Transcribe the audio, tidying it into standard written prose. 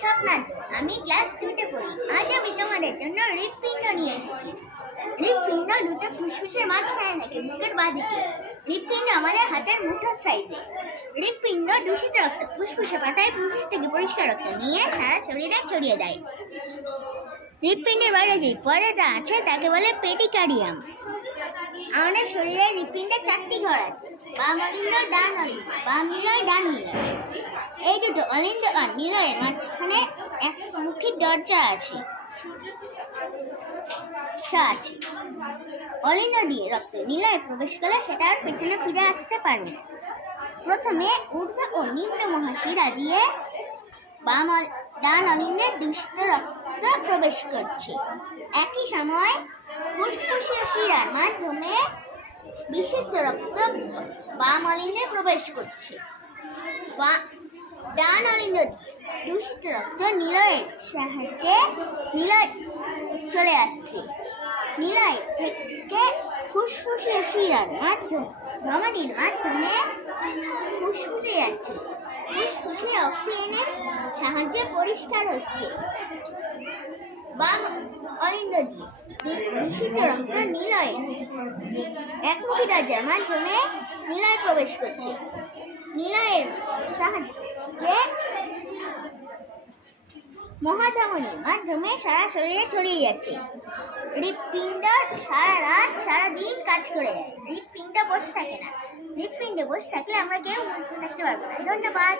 স্বপ্নাথ, আমি ক্লাস 2-তে পড়ি। আজ আমি তোমাদের জন্য হৃৎপিণ্ড নিয়ে এসেছি। হৃৎপিণ্ড দুটো ফুসফুসের মাঝখানে থাকে, বুকের বাঁদিকে। হৃৎপিণ্ড আমাদের হাতের মুঠোর সাইজে। হৃৎপিণ্ড দূষিত রক্ত ফুসফুসে পাঠায়, ফুসফুস থেকে পরিষ্কার রক্ত নিয়ে সারা শরীরে ছড়িয়ে দেয়। হৃৎপিণ্ডের বাইরে যে পর্দাটা আছে তাকে বলে পেডিকার্ডিয়াম। আমাদের শরীরে হৃৎপিণ্ডে 4টি ঘর আছে, বাম অলিন্দ, ডান অলিন্দ, বাম নিলয়, ডান নিলয়। এই দুটো অলিন্দ আর নিলয়ের মাঝখানে একমুখী দরজা আছে। অলিন্দ দিয়ে রক্ত নিলয়ে প্রবেশ করলে সেটা আর পেছনে ফিরে আসতে পারবে না। প্রথমে ঊর্ধ্ব ও নিম্ন মহাশিরা দিয়ে ডান অলিন্দে দূষিত রক্ত প্রবেশ করছে। একই সময় ফুসফুসীয় শিরার মাধ্যমে বিশুদ্ধ রক্ত বাম অলিন্দে প্রবেশ করছে। ডান অলিন্দ দূষিত রক্ত নিলয়ের সাহায্যে নিলয় চলে আসছে। নিলয় থেকে ফুসফুসীয় শিরার মাধ্যমে ধমনির মাধ্যমে ফুসফুসে যাচ্ছে। ফুসফুসে অক্সিজেনের সাহায্যে পরিষ্কার হচ্ছে। বাম অলিন্দ দিয়ে দূষিত রক্ত নিলয়ে একমুখী দরজার মাধ্যমে নিলয়ে প্রবেশ করছে। নিলয়ের সাহায্যে মহাধমনির মাধ্যমে সারা শরীরে ছড়িয়ে যাচ্ছে। হৃৎপিণ্ড সারা রাত সারাদিন কাজ করে যায়। হৃৎপিণ্ড বসে থাকে না। হৃৎপিণ্ডে বসে থাকলে আমরা কেউ থাকতে পারবো না। ধন্যবাদ।